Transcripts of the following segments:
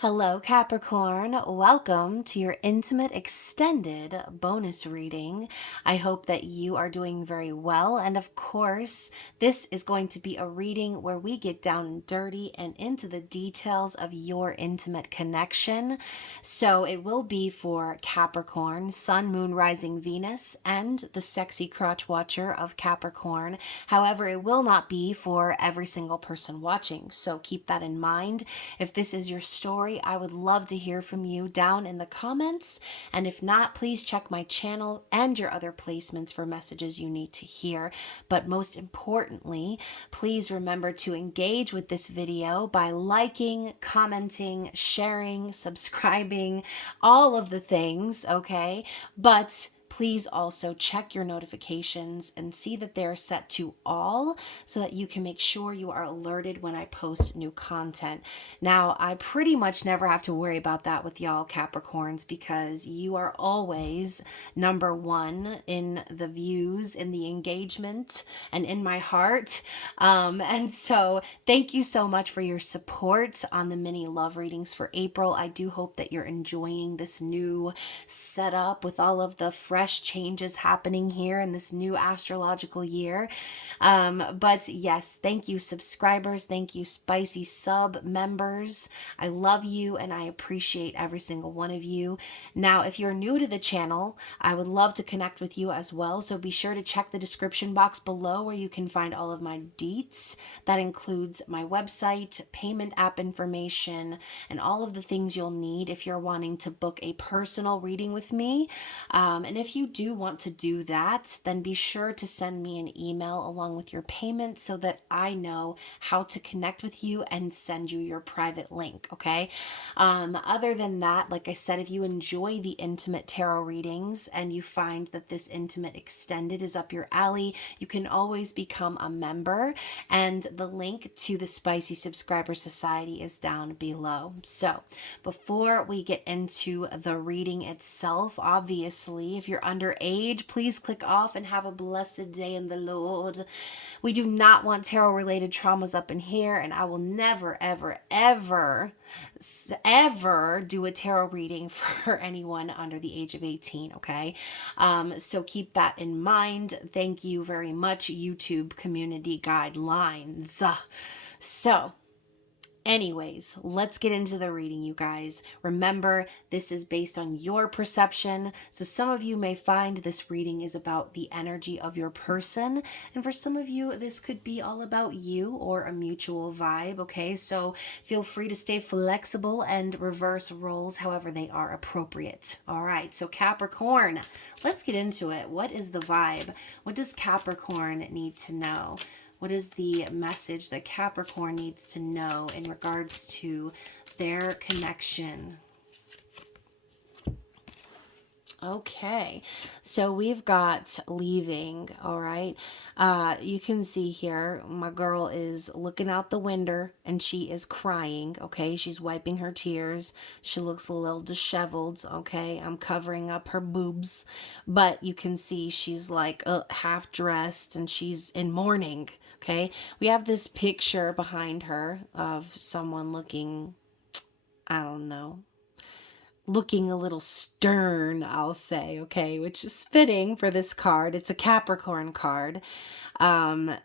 Hello, Capricorn. Welcome to your intimate extended bonus reading. I hope that you are doing very well. And of course, this is going to be a reading where we get down and dirty and into the details of your intimate connection. So it will be for Capricorn, Sun, Moon, Rising, Venus, and the sexy crotch watcher of Capricorn. However, it will not be for every single person watching. So keep that in mind. If this is your story, I would love to hear from you down in the comments. And if not, please check my channel and your other placements for messages you need to hear. But most importantly, please remember to engage with this video by liking, commenting, sharing, subscribing, all of the things, okay? But please also check your notifications and see that they're set to all so that you can make sure you are alerted when I post new content. Now, I pretty much never have to worry about that with y'all Capricorns because you are always number one in the views, in the engagement, and in my heart. And so thank you so much for your support on the mini love readings for April. I do hope that you're enjoying this new setup with all of the fresh changes happening here in this new astrological year. But yes, thank you, subscribers. Thank you, spicy sub members. I love you and I appreciate every single one of you. Now, if you're new to the channel, I would love to connect with you as well. So be sure to check the description box below where you can find all of my deets. That includes my website, payment app information, and all of the things you'll need if you're wanting to book a personal reading with me. And if you do want to do that, then be sure to send me an email along with your payment so that I know how to connect with you and send you your private link, okay? Other than that, like I said, if you enjoy the intimate tarot readings and you find that this intimate extended is up your alley, you can always become a member, and the link to the Spicy Subscriber Society is down below. So before we get into the reading itself, obviously, if you're underage, please click off and have a blessed day in the Lord. We do not want tarot related traumas up in here, and I will never, ever, ever, ever do a tarot reading for anyone under the age of 18, okay? So keep that in mind. Thank you very much, YouTube community guidelines. So, anyways, let's get into the reading, you guys. Remember, this is based on your perception. So some of you may find this reading is about the energy of your person. And for some of you, this could be all about you or a mutual vibe, okay? So feel free to stay flexible and reverse roles however they are appropriate. All right, so Capricorn, let's get into it. What is the vibe? What does Capricorn need to know? What is the message that Capricorn needs to know in regards to their connection? Okay, so we've got leaving, all right? You can see here, my girl is looking out the window and she is crying, okay? She's wiping her tears. She looks a little disheveled, okay? I'm covering up her boobs, but you can see she's like half dressed and she's in mourning, okay? We have this picture behind her of someone looking, I don't know, looking a little stern, I'll say, okay, which is fitting for this card. It's a Capricorn card.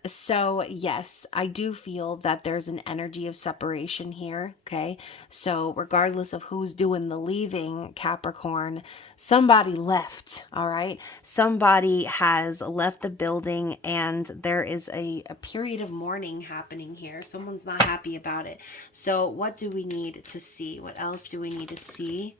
So yes, I do feel that there's an energy of separation here, okay? So regardless of who's doing the leaving, Capricorn, somebody left, all right? Somebody has left the building and there is a period of mourning happening here. Someone's not happy about it. So what do we need to see? What else do we need to see?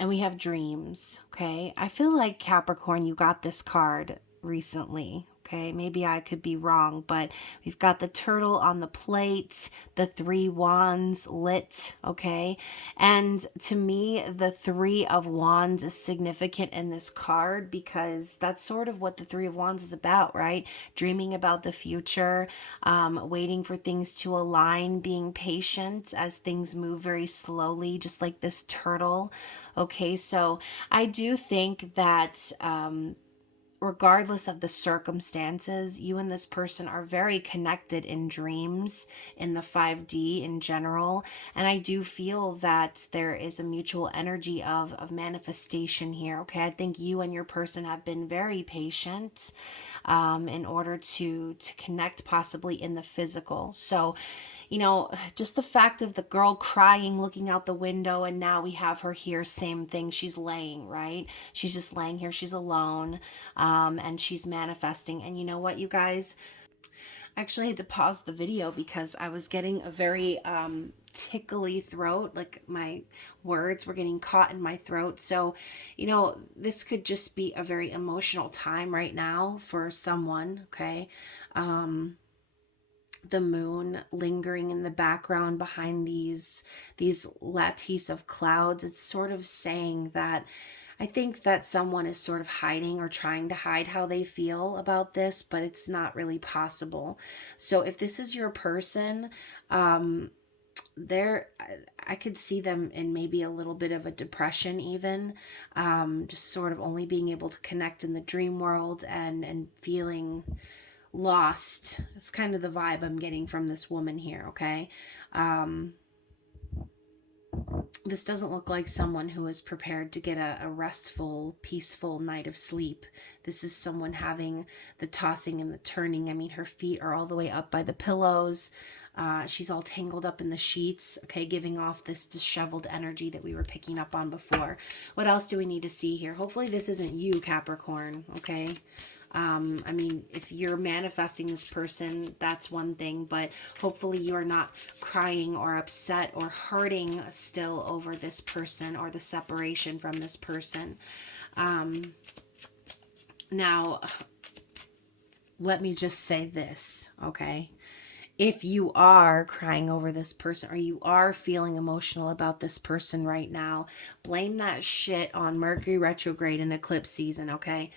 And we have dreams, okay? I feel like Capricorn, you got this card recently, okay? Maybe I could be wrong, but we've got the turtle on the plate, the 3 wands lit, okay? And to me, the 3 of wands is significant in this card because that's sort of what the 3 of wands is about, right? Dreaming about the future, waiting for things to align, being patient as things move very slowly, just like this turtle. Okay, so I do think that regardless of the circumstances, you and this person are very connected in dreams in the 5D in general. And I do feel that there is a mutual energy of manifestation here. Okay. I think you and your person have been very patient in order to connect possibly in the physical. So, you know, just the fact of the girl crying, looking out the window, and now we have her here, same thing. She's laying, right? She's just laying here. She's alone, and she's manifesting. And you know what, you guys? I actually had to pause the video because I was getting a very tickly throat, like my words were getting caught in my throat. So, you know, this could just be a very emotional time right now for someone, okay? The moon lingering in the background behind these lattice of clouds, it's sort of saying that I think that someone is sort of hiding or trying to hide how they feel about this, but it's not really possible. So if this is your person, there I could see them in maybe a little bit of a depression even, just sort of only being able to connect in the dream world and feeling lost. It's kind of the vibe I'm getting from this woman here, okay? This doesn't look like someone who is prepared to get a restful, peaceful night of sleep. This is someone having the tossing and the turning. I mean, her feet are all the way up by the pillows. She's all tangled up in the sheets, okay, giving off this disheveled energy that we were picking up on before. What else do we need to see here? Hopefully this isn't you, Capricorn, okay? I mean, if you're manifesting this person, that's one thing, but hopefully you're not crying or upset or hurting still over this person or the separation from this person. Now, let me just say this, okay? If you are crying over this person or you are feeling emotional about this person right now, blame that shit on Mercury retrograde and eclipse season, okay?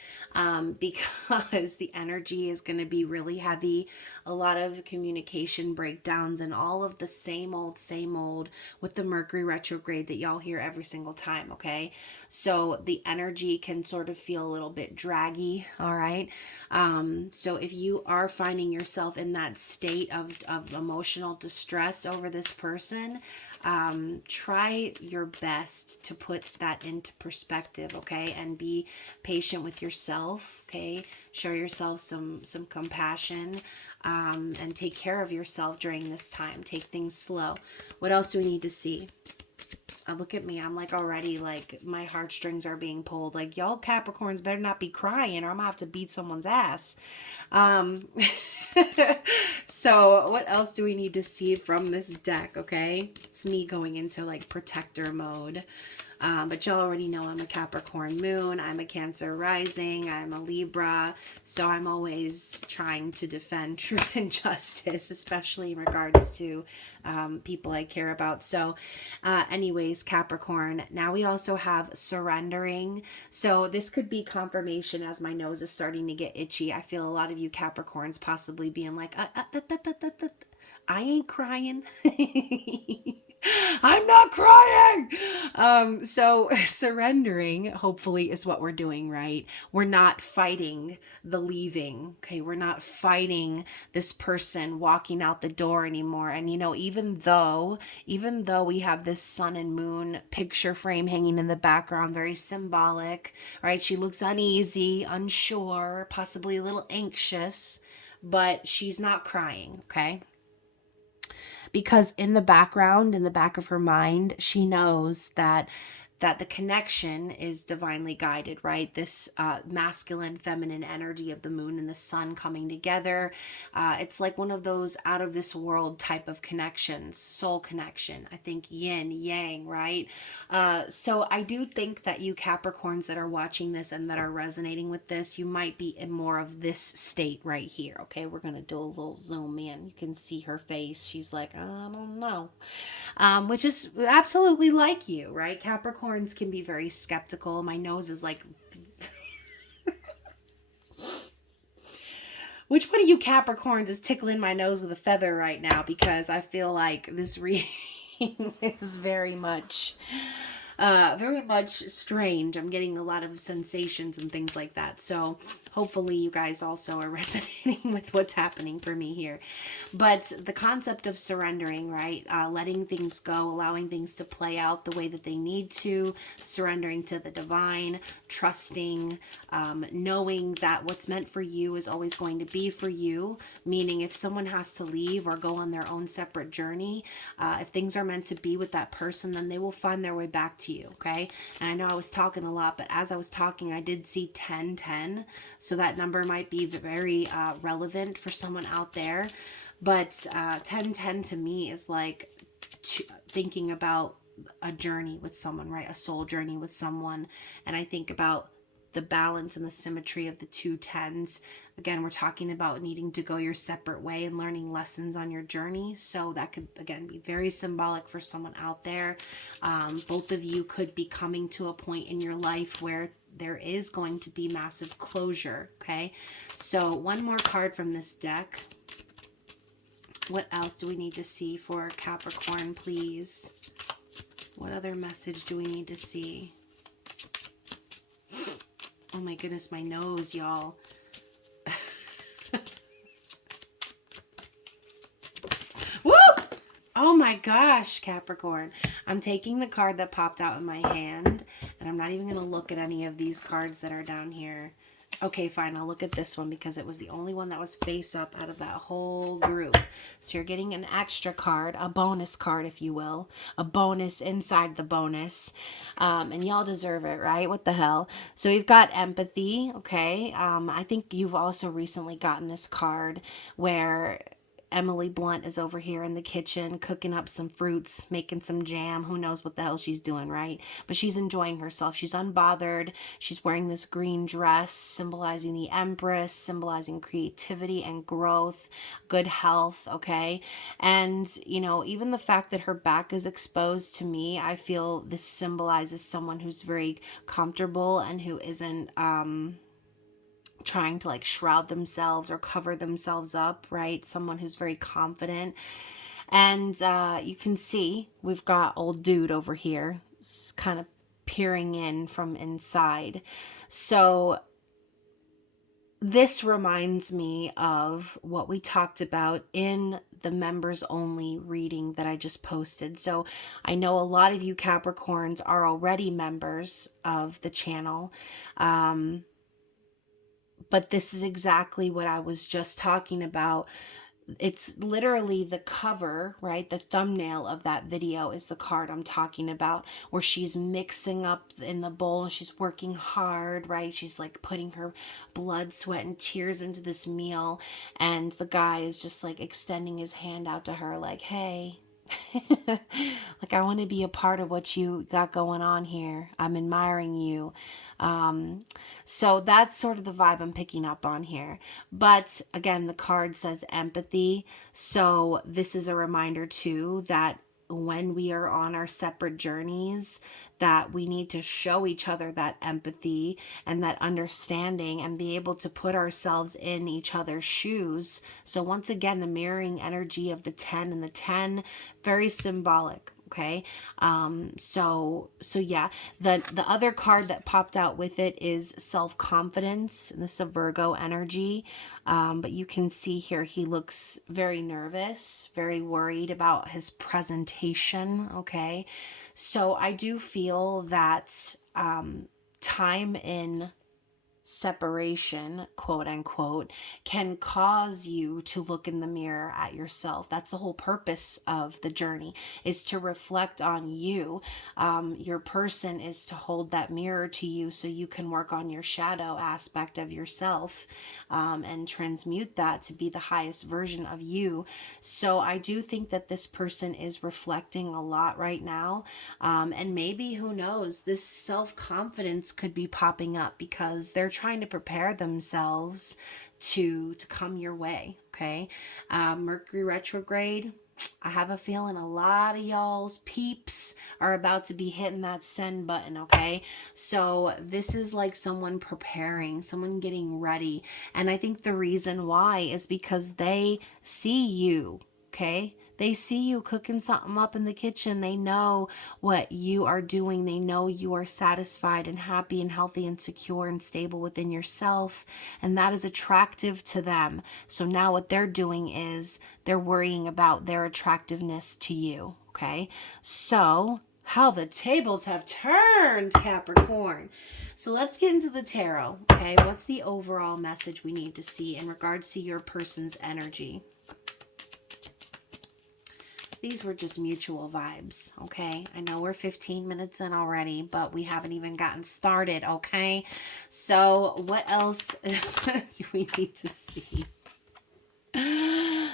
Because the energy is going to be really heavy. A lot of communication breakdowns and all of the same old with the Mercury retrograde that y'all hear every single time, okay? So the energy can sort of feel a little bit draggy, all right? So if you are finding yourself in that state of emotional distress over this person, try your best to put that into perspective, okay? And be patient with yourself, okay? Show yourself some compassion, and take care of yourself during this time. Take things slow. What else do we need to see? Look at me. I'm like already like my heartstrings are being pulled. Like, y'all Capricorns better not be crying or I'm gonna have to beat someone's ass. So what else do we need to see from this deck? Okay, it's me going into like protector mode. But y'all already know I'm a Capricorn moon, I'm a Cancer rising, I'm a Libra, so I'm always trying to defend truth and justice, especially in regards to people I care about. So anyways, Capricorn, now we also have surrendering. So this could be confirmation as my nose is starting to get itchy. I feel a lot of you Capricorns possibly being like, I ain't crying. I'm not crying. So surrendering, hopefully, is what we're doing, right? We're not fighting the leaving. Okay. We're not fighting this person walking out the door anymore. And, you know, even though we have this sun and moon picture frame hanging in the background, very symbolic, right? She looks uneasy, unsure, possibly a little anxious, but she's not crying. Okay. Because in the background, in the back of her mind, she knows that the connection is divinely guided, right? This masculine, feminine energy of the moon and the sun coming together. It's like one of those out of this world type of connections, soul connection. I think yin, yang, right? So I do think that you Capricorns that are watching this and that are resonating with this, you might be in more of this state right here. Okay, we're going to do a little zoom in. You can see her face. She's like, I don't know. Which is absolutely like you, right? Capricorns can be very skeptical. My nose is like, which one of you Capricorns is tickling my nose with a feather right now? Because I feel like this reading is very much very much strange. I'm getting a lot of sensations and things like that. So hopefully you guys also are resonating with what's happening for me here. But the concept of surrendering, right? Letting things go, allowing things to play out the way that they need to, surrendering to the divine, trusting, knowing that what's meant for you is always going to be for you. Meaning if someone has to leave or go on their own separate journey, if things are meant to be with that person, then they will find their way back to you, okay? And I know I was talking a lot, but as I was talking, I did see 1010. So that number might be very relevant for someone out there. But 1010 to me is like thinking about a journey with someone, right? A soul journey with someone. And I think about the balance and the symmetry of the two tens. Again, we're talking about needing to go your separate way and learning lessons on your journey. So that could, again, be very symbolic for someone out there. Both of you could be coming to a point in your life where there is going to be massive closure, okay? So one more card from this deck. What else do we need to see for Capricorn, please? What other message do we need to see? Oh my goodness, my nose, y'all. Woo! Oh my gosh, Capricorn. I'm taking the card that popped out in my hand, and I'm not even going to look at any of these cards that are down here. Okay, fine. I'll look at this one because it was the only one that was face up out of that whole group. So you're getting an extra card, a bonus card, if you will. A bonus inside the bonus. And y'all deserve it, right? What the hell? So we've got empathy, okay? I think you've also recently gotten this card where Emily Blunt is over here in the kitchen cooking up some fruits, making some jam. Who knows what the hell she's doing, right? But she's enjoying herself. She's unbothered. She's wearing this green dress, symbolizing the Empress, symbolizing creativity and growth, good health, okay? And, you know, even the fact that her back is exposed, to me, I feel this symbolizes someone who's very comfortable and who isn't, trying to like shroud themselves or cover themselves up, right? Someone who's very confident. And you can see we've got old dude over here kind of peering in from inside. So this reminds me of what we talked about in the members only reading that I just posted. So I know a lot of you Capricorns are already members of the channel. But this is exactly what I was just talking about. It's literally the cover, right? The thumbnail of that video is the card I'm talking about, where she's mixing up in the bowl. She's working hard, right? She's like putting her blood, sweat, and tears into this meal. And the guy is just like extending his hand out to her like, hey, like, I want to be a part of what you got going on here. I'm admiring you. So that's sort of the vibe I'm picking up on here. But again, the card says empathy. So this is a reminder too that when we are on our separate journeys, that we need to show each other that empathy and that understanding and be able to put ourselves in each other's shoes. So once again, the mirroring energy of the 10 and the 10, very symbolic. Okay. So yeah, the other card that popped out with it is self-confidence, and this is a Virgo energy. But you can see here, he looks very nervous, very worried about his presentation. Okay. So I do feel that, time in separation, quote unquote, can cause you to look in the mirror at yourself. That's the whole purpose of the journey, is to reflect on you. Your person is to hold that mirror to you so you can work on your shadow aspect of yourself, and transmute that to be the highest version of you. So I do think that this person is reflecting a lot right now. And maybe, who knows, this self-confidence could be popping up because they're trying to prepare themselves to come your way. Okay. Mercury retrograde, I have a feeling a lot of y'all's peeps are about to be hitting that send button. Okay. So this is like someone preparing, someone getting ready. And I think the reason why is because they see you. Okay. They see you cooking something up in the kitchen. They know what you are doing. They know you are satisfied and happy and healthy and secure and stable within yourself. And that is attractive to them. So now what they're doing is they're worrying about their attractiveness to you. Okay. So how the tables have turned, Capricorn. So let's get into the tarot. Okay. What's the overall message we need to see in regards to your person's energy? These were just mutual vibes, okay? I know we're 15 minutes in already, but we haven't even gotten started, okay? So what else do we need to see?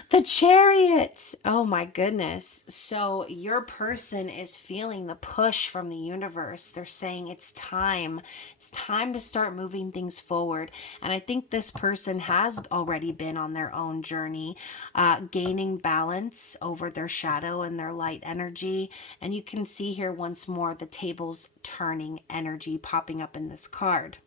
The Chariot. Oh my goodness. So your person is feeling the push from the universe. They're saying it's time. It's time to start moving things forward. And I think this person has already been on their own journey, gaining balance over their shadow and their light energy. And you can see here once more the tables turning energy popping up in this card.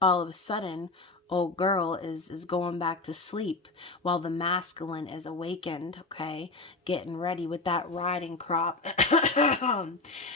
All of a sudden, old girl is going back to sleep while the masculine is awakened, okay, getting ready with that riding crop.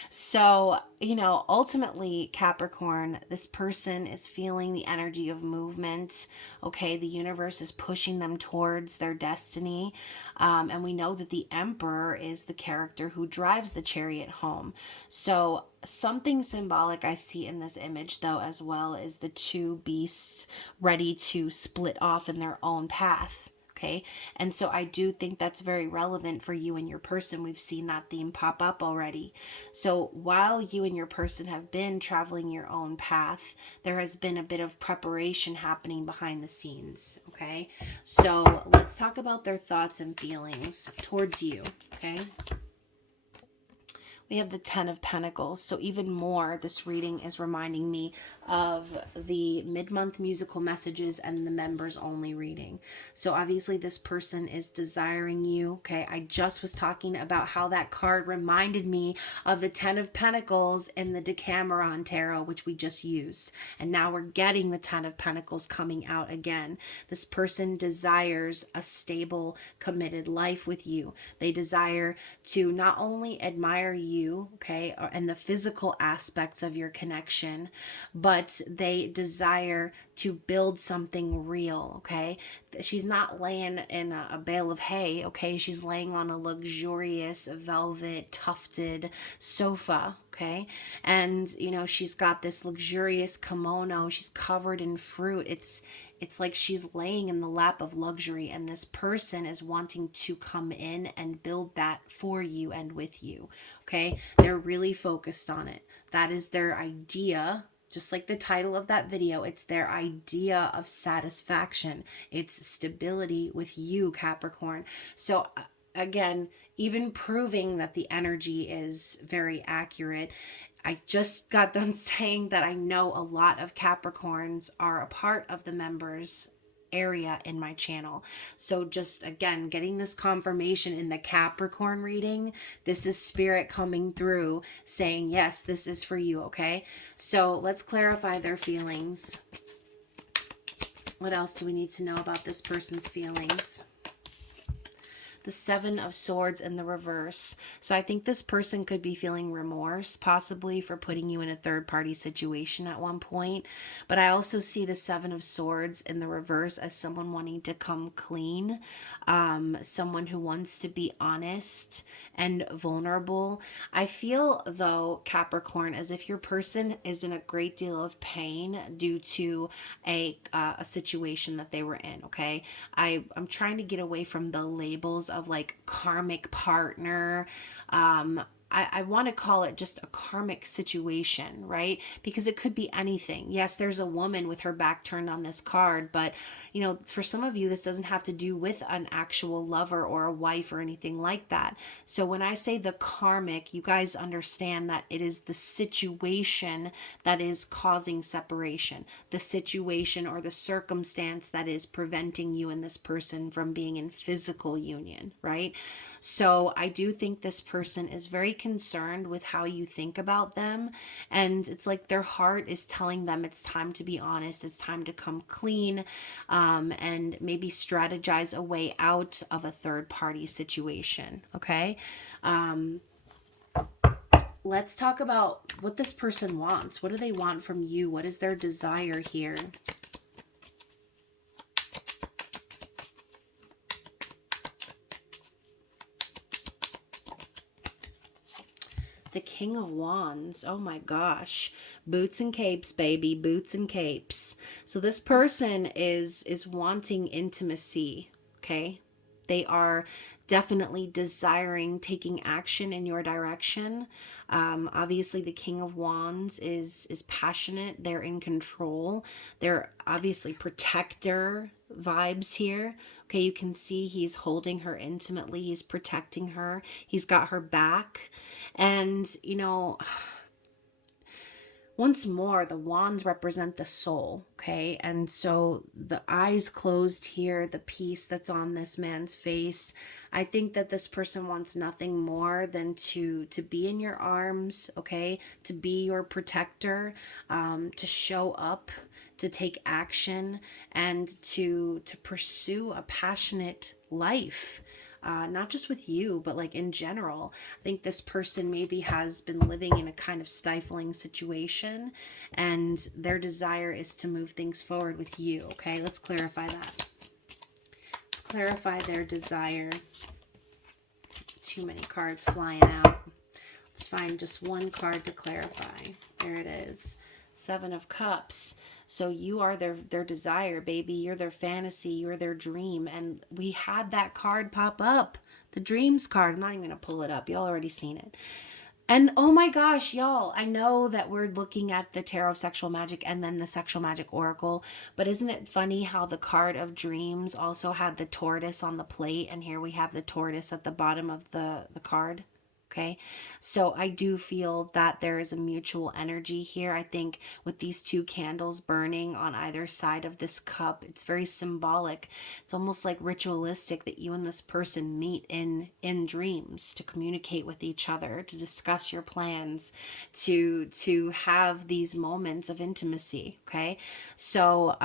So, ultimately, Capricorn, this person is feeling the energy of movement, okay? The universe is pushing them towards their destiny. And we know that the Emperor is the character who drives the chariot home. So something symbolic I see in this image, though, as well, is the two beasts ready to split off in their own path. Okay. And so I do think that's very relevant for you and your person. We've seen that theme pop up already. So while you and your person have been traveling your own path, there has been a bit of preparation happening behind the scenes. Okay. So let's talk about their thoughts and feelings towards you. Okay. We have the Ten of Pentacles. So even more, this reading is reminding me of the mid-month musical messages and the members only reading. So obviously this person is desiring you. Okay. I just was talking about how that card reminded me of the Ten of Pentacles in the Decameron Tarot, which we just used. And now we're getting the Ten of Pentacles coming out again. This person desires a stable, committed life with you. They desire to not only admire you, okay, and the physical aspects of your connection, but they desire to build something real, okay? She's not laying in a bale of hay, okay? She's laying on a luxurious velvet tufted sofa, okay? And, she's got this luxurious kimono. She's covered in fruit. It's like she's laying in the lap of luxury, and this person is wanting to come in and build that for you and with you, okay? They're really focused on it. That is their idea. Just like the title of that video, it's their idea of satisfaction. It's stability with you, Capricorn. So again, even proving that the energy is very accurate, I just got done saying that I know a lot of Capricorns are a part of the members area in my channel. So just again, getting this confirmation in the Capricorn reading, this is spirit coming through saying, yes, this is for you. Okay. So let's clarify their feelings. What else do we need to know about this person's feelings? The Seven of Swords in the reverse. So I think this person could be feeling remorse, possibly for putting you in a third-party situation at one point. But I also see the Seven of Swords in the reverse as someone wanting to come clean, someone who wants to be honest and vulnerable. I feel, though, Capricorn, as if your person is in a great deal of pain due to a situation that they were in, okay? I'm trying to get away from the labels of like karmic partner. I want to call it just a karmic situation, right? Because it could be anything. Yes, there's a woman with her back turned on this card, but for some of you, this doesn't have to do with an actual lover or a wife or anything like that. So when I say the karmic, you guys understand that it is the situation that is causing separation, the situation or the circumstance that is preventing you and this person from being in physical union, right? So I do think this person is very concerned with how you think about them. And it's like their heart is telling them it's time to be honest, it's time to come clean, and maybe strategize a way out of a third party situation. Okay. Let's talk about what this person wants. What do they want from you? What is their desire here? The King of Wands. Oh my gosh. Boots and capes, baby. Boots and capes. So this person is wanting intimacy, okay? They are definitely desiring taking action in your direction. Obviously, the King of Wands is passionate. They're in control. They're obviously protector vibes here. Okay, you can see he's holding her intimately. He's protecting her. He's got her back. And, you know, once more, the wands represent the soul, okay? And so the eyes closed here, the peace that's on this man's face, I think that this person wants nothing more than to be in your arms, okay? To be your protector, to show up, to take action, and to pursue a passionate life. Not just with you, but like in general. I think this person maybe has been living in a kind of stifling situation, and their desire is to move things forward with you. Okay, let's clarify that. Let's clarify their desire. Too many cards flying out. Let's find just one card to clarify. There it is. Seven of Cups. So you are their desire, baby. You're their fantasy. You're their dream. And we had that card pop up. The dreams card. I'm not even going to pull it up. Y'all already seen it. And oh my gosh, y'all, I know that we're looking at the Tarot of Sexual Magic and then the Sexual Magic Oracle, but isn't it funny how the card of dreams also had the tortoise on the plate, and here we have the tortoise at the bottom of the card? Okay, so I do feel that there is a mutual energy here. I think with these two candles burning on either side of this cup, it's very symbolic. It's almost like ritualistic that you and this person meet in dreams to communicate with each other, to discuss your plans, to have these moments of intimacy. Okay, so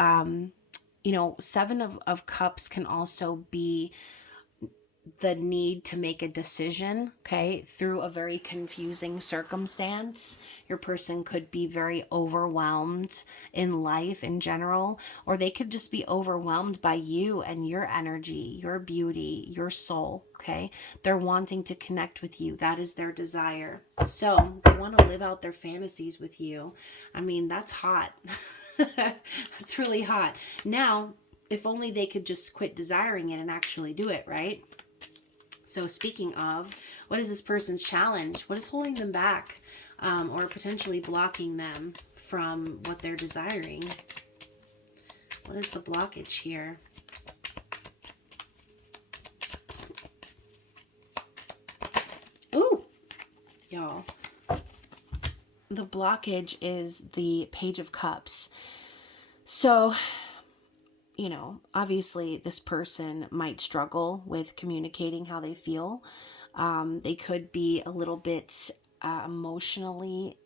you know, Seven of Cups can also be the need to make a decision, okay, through a very confusing circumstance. Your person could be very overwhelmed in life in general, or they could just be overwhelmed by you and your energy, your beauty, your soul, okay? They're wanting to connect with you. That is their desire. So they want to live out their fantasies with you. I mean, that's hot. That's really hot. Now, if only they could just quit desiring it and actually do it, right? So speaking of, what is this person's challenge? What is holding them back, or potentially blocking them from what they're desiring? What is the blockage here? Ooh, y'all. The blockage is the Page of Cups. So, you know, obviously this person might struggle with communicating how they feel. They could be a little bit emotionally,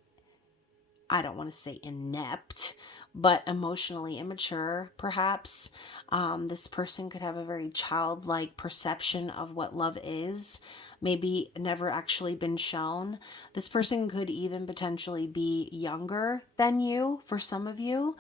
I don't want to say inept, but emotionally immature, perhaps. This person could have a very childlike perception of what love is, maybe never actually been shown. This person could even potentially be younger than you for some of you.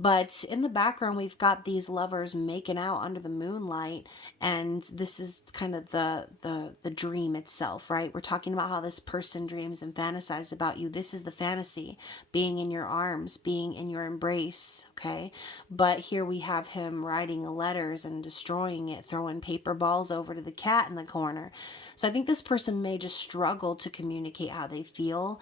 But in the background, we've got these lovers making out under the moonlight, and this is kind of the dream itself, right? We're talking about how this person dreams and fantasizes about you. This is the fantasy, being in your arms, being in your embrace, okay? But here we have him writing letters and destroying it, throwing paper balls over to the cat in the corner. So I think this person may just struggle to communicate how they feel.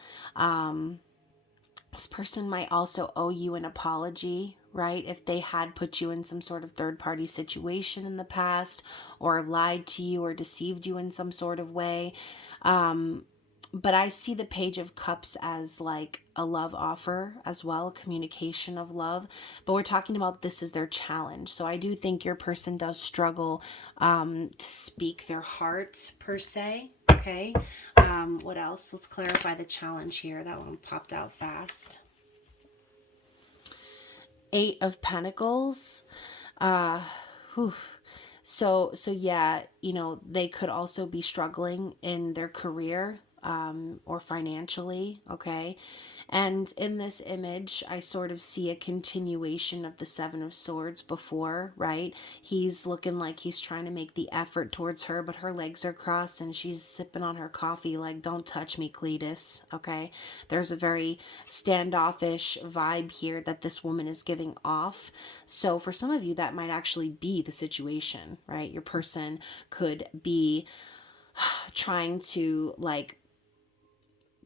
This person might also owe you an apology, right? If they had put you in some sort of third-party situation in the past, or lied to you or deceived you in some sort of way. But I see the Page of Cups as like a love offer as well, communication of love. But we're talking about this as their challenge. So I do think your person does struggle to speak their heart per se. Okay. What else? Let's clarify the challenge here. That one popped out fast. 8 of Pentacles. Whew. So yeah, they could also be struggling in their career, or financially, okay? And in this image, I sort of see a continuation of the Seven of Swords before, right? He's looking like he's trying to make the effort towards her, but her legs are crossed and she's sipping on her coffee like, don't touch me, Cletus, okay? There's a very standoffish vibe here that this woman is giving off. So for some of you, that might actually be the situation, right? Your person could be trying to like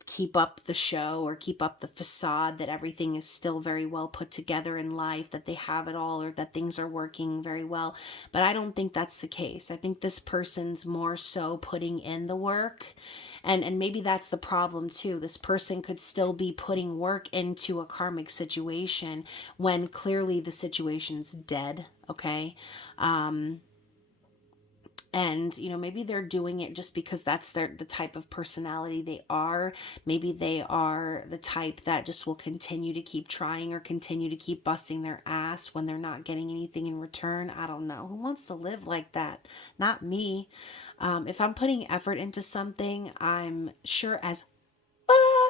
keep up the show or keep up the facade that everything is still very well put together in life, that they have it all, or that things are working very well. But I don't think that's the case. I think this person's more so putting in the work. And maybe that's the problem too. This person could still be putting work into a karmic situation when clearly the situation's dead, okay? And maybe they're doing it just because that's the type of personality they are. Maybe they are the type that just will continue to keep trying or continue to keep busting their ass when they're not getting anything in return. I don't know. Who wants to live like that? Not me. If I'm putting effort into something, I'm sure as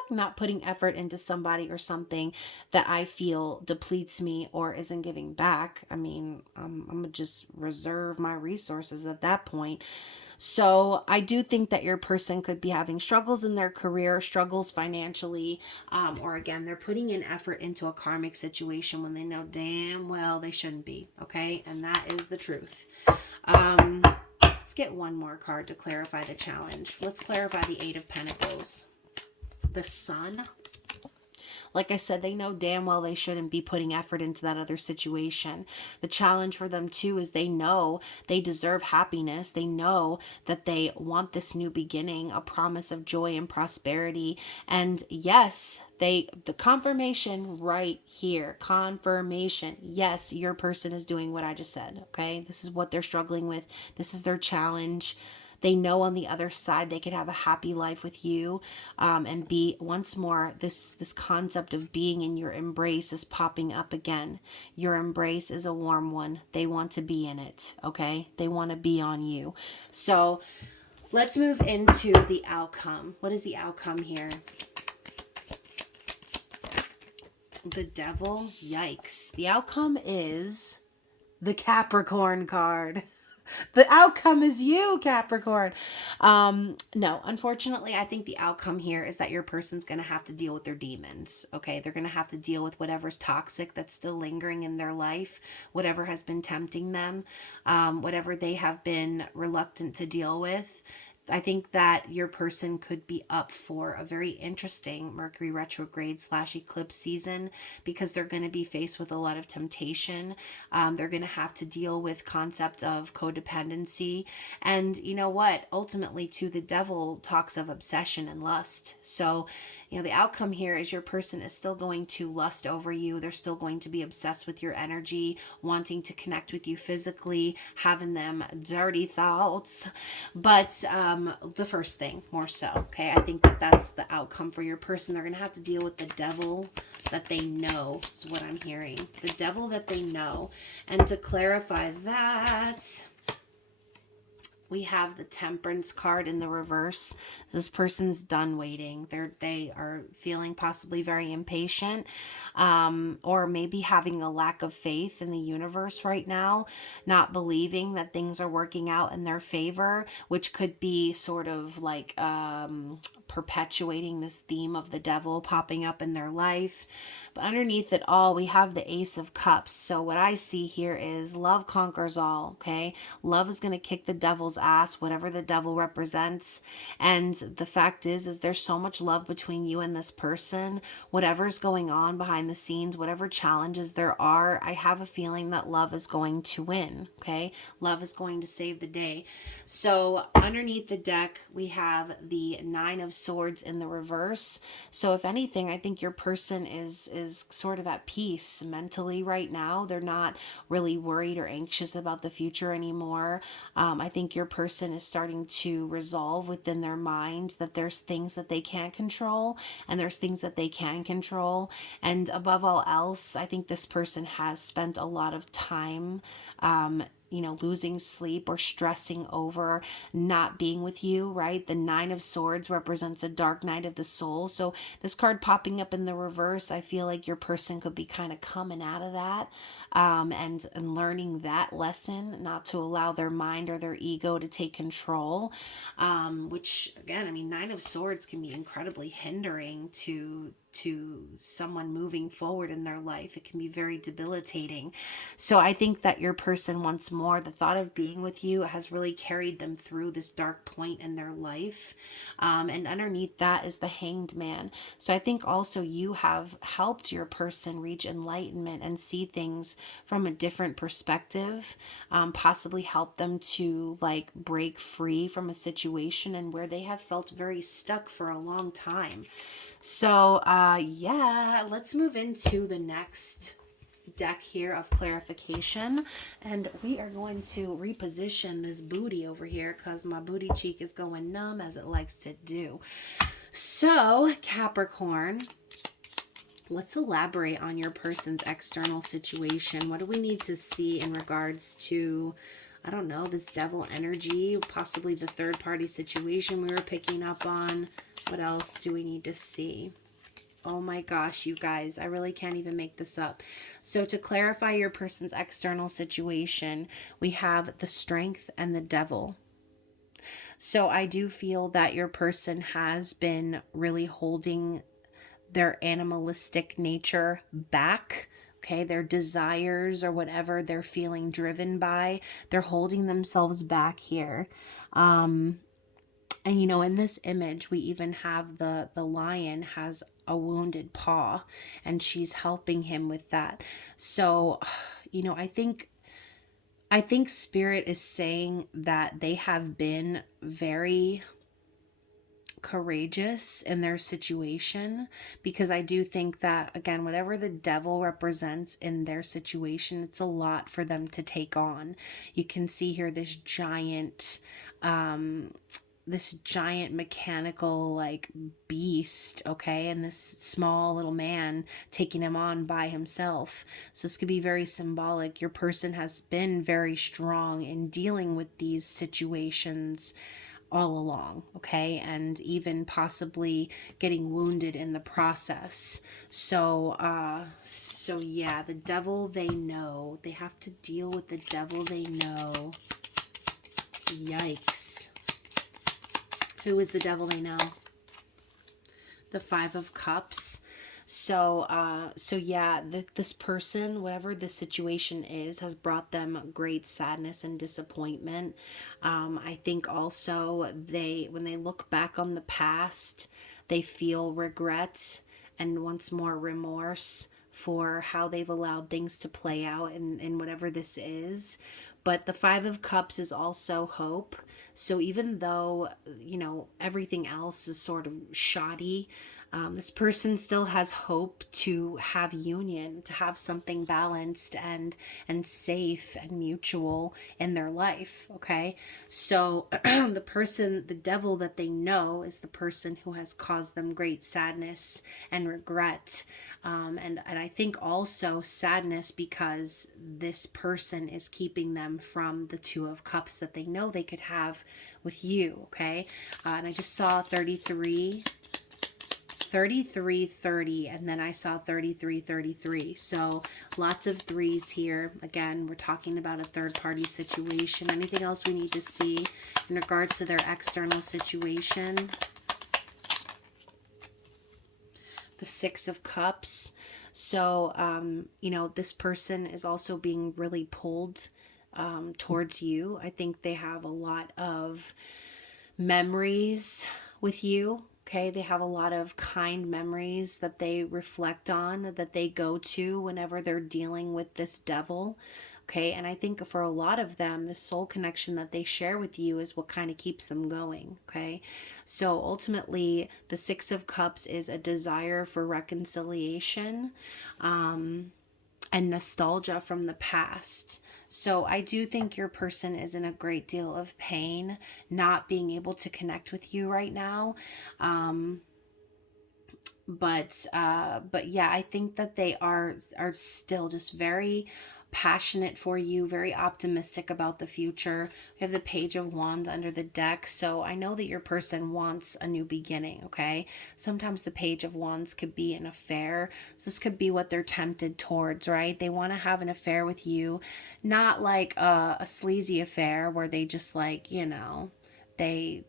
not putting effort into somebody or something that I feel depletes me or isn't giving back. I mean, I'm gonna just reserve my resources at that point. So I do think that your person could be having struggles in their career, struggles financially, or again, they're putting in effort into a karmic situation when they know damn well they shouldn't be. Okay, and that is the truth. Let's get one more card to clarify the challenge. Let's clarify the Eight of Pentacles. The Sun. Like I said, they know damn well they shouldn't be putting effort into that other situation. The challenge for them too is they know they deserve happiness. They know that they want this new beginning, a promise of joy and prosperity. And yes, the confirmation right here, confirmation. Yes, your person is doing what I just said. Okay. This is what they're struggling with. This is their challenge. They know on the other side they could have a happy life with you, and be once more this concept of being in your embrace is popping up again. Your embrace is a warm one. They want to be in it, okay? They want to be on you. So let's move into the outcome. What is the outcome here? The Devil. Yikes. The outcome is the Capricorn card. The outcome is you, Capricorn. No, unfortunately, I think the outcome here is that your person's going to have to deal with their demons. Okay. They're going to have to deal with whatever's toxic that's still lingering in their life, whatever has been tempting them, whatever they have been reluctant to deal with. I think that your person could be up for a very interesting Mercury retrograde / eclipse season because they're going to be faced with a lot of temptation. They're going to have to deal with concept of codependency. And you know what? Ultimately, too, the Devil talks of obsession and lust. So, the outcome here is your person is still going to lust over you. They're still going to be obsessed with your energy, wanting to connect with you physically, having them dirty thoughts. But the first thing more so, okay? I think that that's the outcome for your person. They're going to have to deal with the devil that they know is what I'm hearing. The devil that they know. And to clarify that, we have the Temperance card in the reverse. This person's done waiting. They are feeling possibly very impatient, or maybe having a lack of faith in the universe right now, not believing that things are working out in their favor, which could be sort of like perpetuating this theme of the devil popping up in their life. But underneath it all, we have the Ace of Cups. So what I see here is love conquers all, okay? Love is going to kick the devil's ass, whatever the devil represents. And the fact is there's so much love between you and this person. Whatever's going on behind the scenes, whatever challenges there are, I have a feeling that love is going to win, okay? Love is going to save the day. So underneath the deck, we have the Nine of Swords in the reverse. So if anything, I think your person is sort of at peace mentally right now. They're not really worried or anxious about the future anymore. I think your person is starting to resolve within their mind that there's things that they can't control and there's things that they can control. And above all else, I think this person has spent a lot of time losing sleep or stressing over not being with you, right? The Nine of Swords represents a dark night of the soul. So this card popping up in the reverse, I feel like your person could be kind of coming out of that and learning that lesson, not to allow their mind or their ego to take control, which again, I mean, Nine of Swords can be incredibly hindering to someone moving forward in their life. It can be very debilitating. So I think that your person, once more, the thought of being with you has really carried them through this dark point in their life. And underneath that is the Hanged Man. So I think also you have helped your person reach enlightenment and see things from a different perspective, possibly help them to like break free from a situation and where they have felt very stuck for a long time. So, yeah, let's move into the next deck here of clarification. And we are going to reposition this booty over here because my booty cheek is going numb as it likes to do. So, Capricorn, let's elaborate on your person's external situation. What do we need to see in regards to, I don't know, this devil energy, possibly the third party situation we were picking up on? What else do we need to see? Oh my gosh, you guys, I really can't even make this up. So to clarify your person's external situation, we have the Strength and the Devil. So I do feel that your person has been really holding their animalistic nature back. Okay, their desires or whatever they're feeling driven by, they're holding themselves back here. And in this image, we even have the lion has a wounded paw and she's helping him with that. So, I think Spirit is saying that they have been very courageous in their situation, because I do think that, again, whatever the devil represents in their situation, it's a lot for them to take on. You can see here this giant mechanical like beast, okay, and this small little man taking him on by himself. So this could be very symbolic. Your person has been very strong in dealing with these situations all along, okay, and even possibly getting wounded in the process. So yeah, the devil they know. They have to deal with the devil they know. Yikes. Who is the devil they know? The Five of Cups. So yeah, this person, whatever the situation is, has brought them great sadness and disappointment. I think also when they look back on the past, they feel regret and once more remorse for how they've allowed things to play out in whatever this is. But the Five of Cups is also hope. So even though, everything else is sort of shoddy, this person still has hope to have union, to have something balanced and safe and mutual in their life. Okay. So the devil that they know is the person who has caused them great sadness and regret. And I think also sadness because this person is keeping them from the Two of Cups that they know they could have with you. Okay. And I just saw 33, 30, and then I saw 33. So lots of threes here. Again, we're talking about a third party situation. Anything else we need to see in regards to their external situation? The Six of Cups. So, this person is also being really pulled towards you. I think they have a lot of memories with you. Okay, they have a lot of kind memories that they reflect on, that they go to whenever they're dealing with this devil. Okay, and I think for a lot of them, the soul connection that they share with you is what kind of keeps them going. Okay, so ultimately, the Six of Cups is a desire for reconciliation. and nostalgia from the past. So I do think your person is in a great deal of pain, not being able to connect with you right now. But yeah, I think that they are still just very passionate for you, very optimistic about the future. We have the Page of Wands under the deck, so I know that your person wants a new beginning. Okay, sometimes the Page of Wands could be an affair, so this could be what they're tempted towards, right? They want to have an affair with you, not like a sleazy affair where they just like, they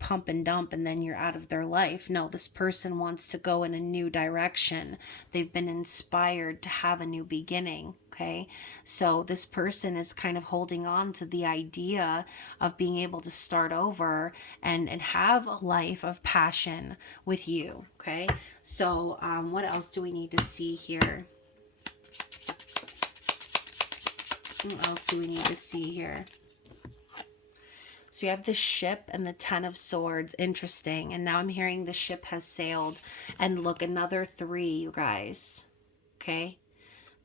pump and dump and then you're out of their life. No, this person wants to go in a new direction. They've been inspired to have a new beginning. Okay, so this person is kind of holding on to the idea of being able to start over and have a life of passion with you. Okay, so what else do we need to see here? What else do we need to see here? So we have the ship and the 10 of swords. Interesting. And now I'm hearing the ship has sailed. And look, another 3, you guys. Okay.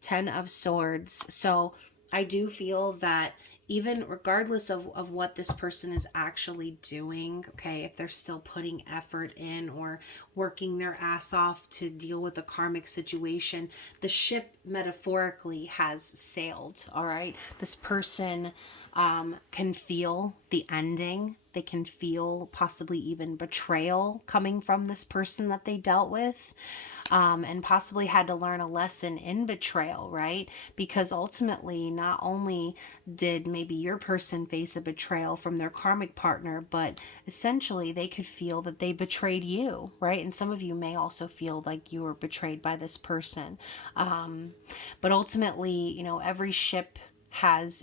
10 of swords. So I do feel that even regardless of what this person is actually doing, okay, if they're still putting effort in or working their ass off to deal with a karmic situation, the ship metaphorically has sailed. All right. This person can feel the ending. They can feel possibly even betrayal coming from this person that they dealt with, and possibly had to learn a lesson in betrayal, right? Because ultimately, not only did maybe your person face a betrayal from their karmic partner, but essentially they could feel that they betrayed you, right? And some of you may also feel like you were betrayed by this person. But ultimately, every ship has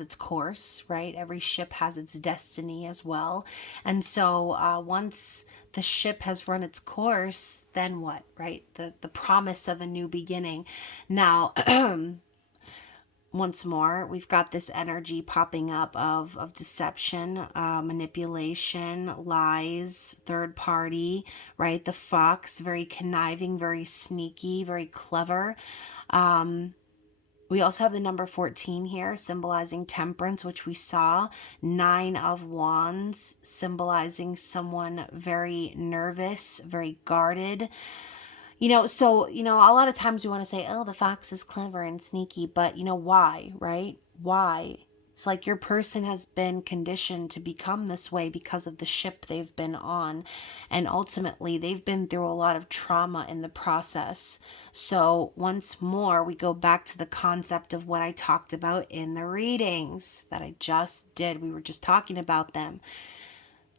its course, right? Every ship has its destiny as well. And so once the ship has run its course, then what, right? The promise of a new beginning. Now, once more, we've got this energy popping up of deception, manipulation, lies, third party, right? The fox, very conniving, very sneaky, very clever. We also have the number 14 here, symbolizing temperance, which we saw. 9 of Wands, symbolizing someone very nervous, very guarded. So, a lot of times we want to say, oh, the fox is clever and sneaky, but why, right? Why? It's like your person has been conditioned to become this way because of the ship they've been on. And ultimately, they've been through a lot of trauma in the process. So once more, we go back to the concept of what I talked about in the readings that I just did. We were just talking about them.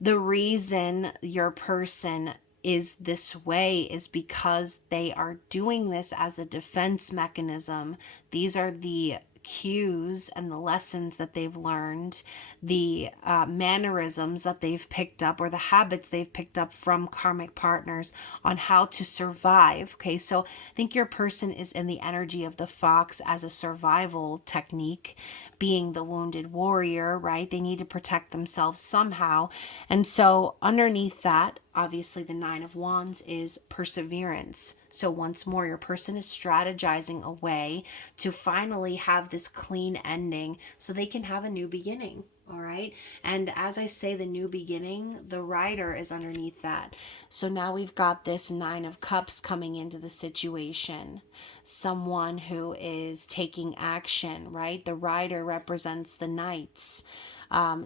The reason your person is this way is because they are doing this as a defense mechanism. These are the cues and the lessons that they've learned, the mannerisms that they've picked up, or the habits they've picked up from karmic partners on how to survive. Okay, so I think your person is in the energy of the fox as a survival technique, being the wounded warrior, right? They need to protect themselves somehow. And so underneath that, obviously the 9 of Wands is perseverance. So once more, your person is strategizing a way to finally have this clean ending so they can have a new beginning. All right. And as I say, the new beginning, the rider is underneath that. So now we've got this 9 of Cups coming into the situation. Someone who is taking action, right? The rider represents the knights.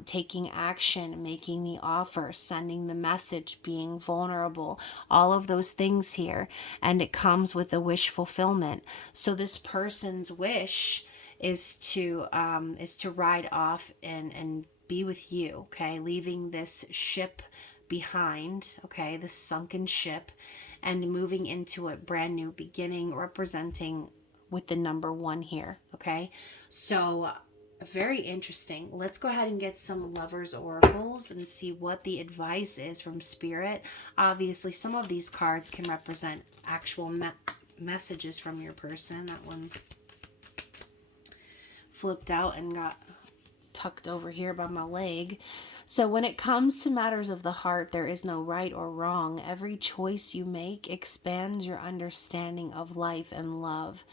Taking action, making the offer, sending the message, being vulnerable, all of those things here. And it comes with a wish fulfillment. So this person's wish is to ride off and be with you, okay? Leaving this ship behind, okay? This sunken ship, and moving into a brand new beginning, representing with the number 1 here, okay? So very interesting. Let's go ahead and get some lovers oracles and see what the advice is from spirit. Obviously, some of these cards can represent actual messages from your person. That one flipped out and got tucked over here by my leg. So when it comes to matters of the heart, there is no right or wrong. Every choice you make expands your understanding of life and love.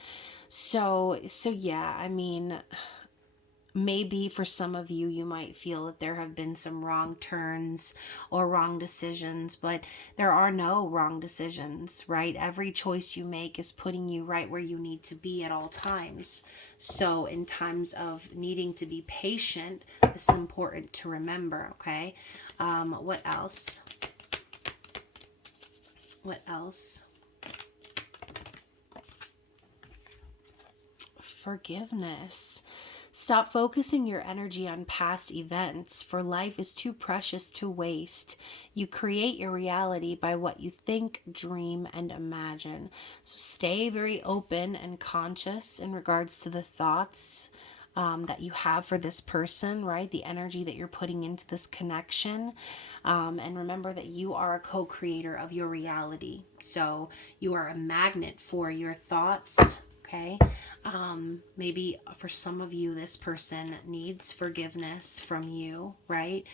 So yeah, I mean, maybe for some of you, you might feel that there have been some wrong turns or wrong decisions, but there are no wrong decisions, right? Every choice you make is putting you right where you need to be at all times. So in times of needing to be patient, this is important to remember, okay? What else? What else? Forgiveness. Stop focusing your energy on past events, for life is too precious to waste. You create your reality by what you think, dream, and imagine. So stay very open and conscious in regards to the thoughts that you have for this person, right? The energy that you're putting into this connection. And remember that you are a co-creator of your reality. So you are a magnet for your thoughts. Okay. Maybe for some of you, this person needs forgiveness from you, right?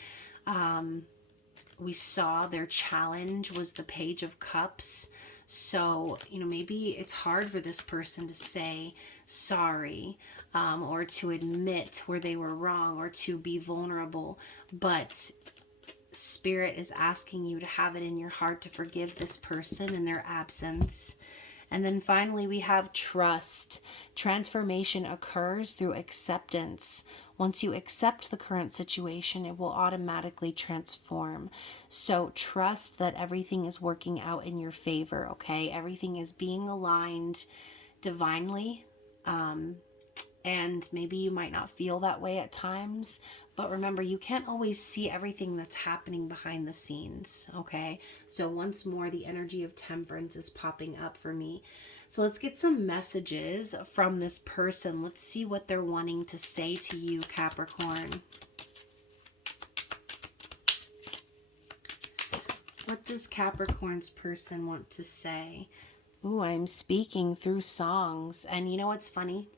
We saw their challenge was the Page of Cups. So, maybe it's hard for this person to say sorry, or to admit where they were wrong, or to be vulnerable. But Spirit is asking you to have it in your heart to forgive this person in their absence. And then finally, we have trust. Transformation occurs through acceptance. Once you accept the current situation, it will automatically transform. So trust that everything is working out in your favor, okay? Everything is being aligned divinely. And maybe you might not feel that way at times, but remember, you can't always see everything that's happening behind the scenes, okay? So once more, the energy of temperance is popping up for me. So let's get some messages from this person. Let's see what they're wanting to say to you, Capricorn. What does Capricorn's person want to say? Ooh, I'm speaking through songs. And you know what's funny?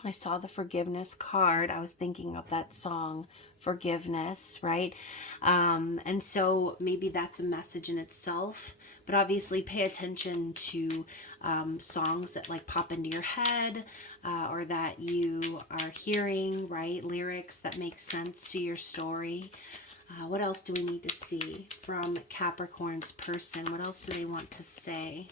When I saw the forgiveness card, I was thinking of that song, Forgiveness, right? And so maybe that's a message in itself, but obviously pay attention to songs that like pop into your head, or that you are hearing, right? Lyrics that make sense to your story. What else do we need to see from Capricorn's person? What else do they want to say?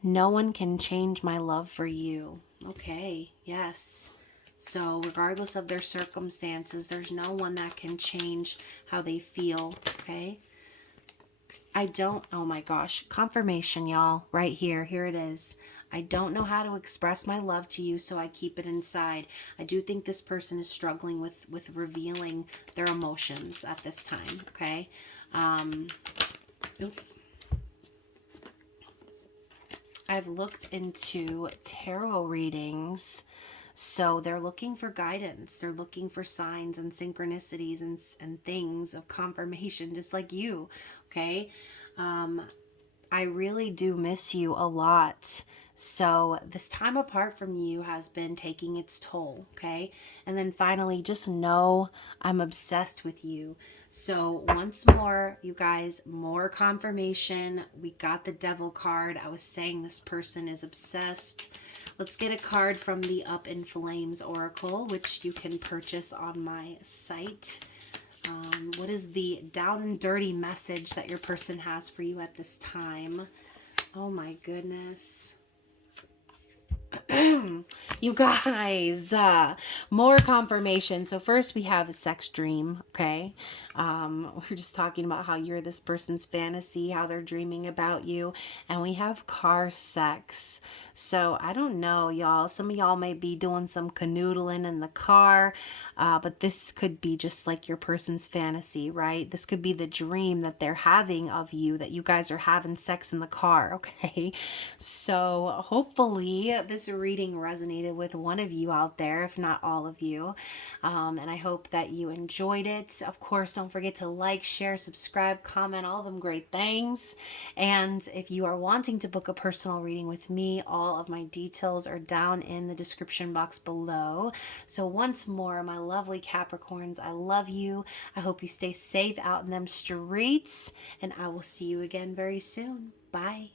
No one can change my love for you. Okay, yes. So regardless of their circumstances, there's no one that can change how they feel, okay? Oh my gosh, confirmation, y'all, right here. Here it is. I don't know how to express my love to you, so I keep it inside. I do think this person is struggling with revealing their emotions at this time, okay? I've looked into tarot readings, so they're looking for guidance. They're looking for signs and synchronicities and things of confirmation, just like you, okay? I really do miss you a lot. So this time apart from you has been taking its toll, okay? And then finally, just know I'm obsessed with you. So once more, you guys, more confirmation. We got the Devil card. I was saying this person is obsessed. Let's get a card from the Up in Flames Oracle, which you can purchase on my site. What is the down and dirty message that your person has for you at this time? Oh my goodness. You guys, more confirmation. So first we have a sex dream, okay? We're just talking about how you're this person's fantasy, how they're dreaming about you. And we have car sex. So I don't know, y'all. Some of y'all may be doing some canoodling in the car, but this could be just like your person's fantasy, right? This could be the dream that they're having of you, that you guys are having sex in the car, okay? So hopefully this reading reading resonated with one of you out there, if not all of you. And I hope that you enjoyed it. Of course, don't forget to like, share, subscribe, comment, all them great things. And if you are wanting to book a personal reading with me, all of my details are down in the description box below. So once more, my lovely Capricorns, I love you. I hope you stay safe out in them streets, and I will see you again very soon. Bye.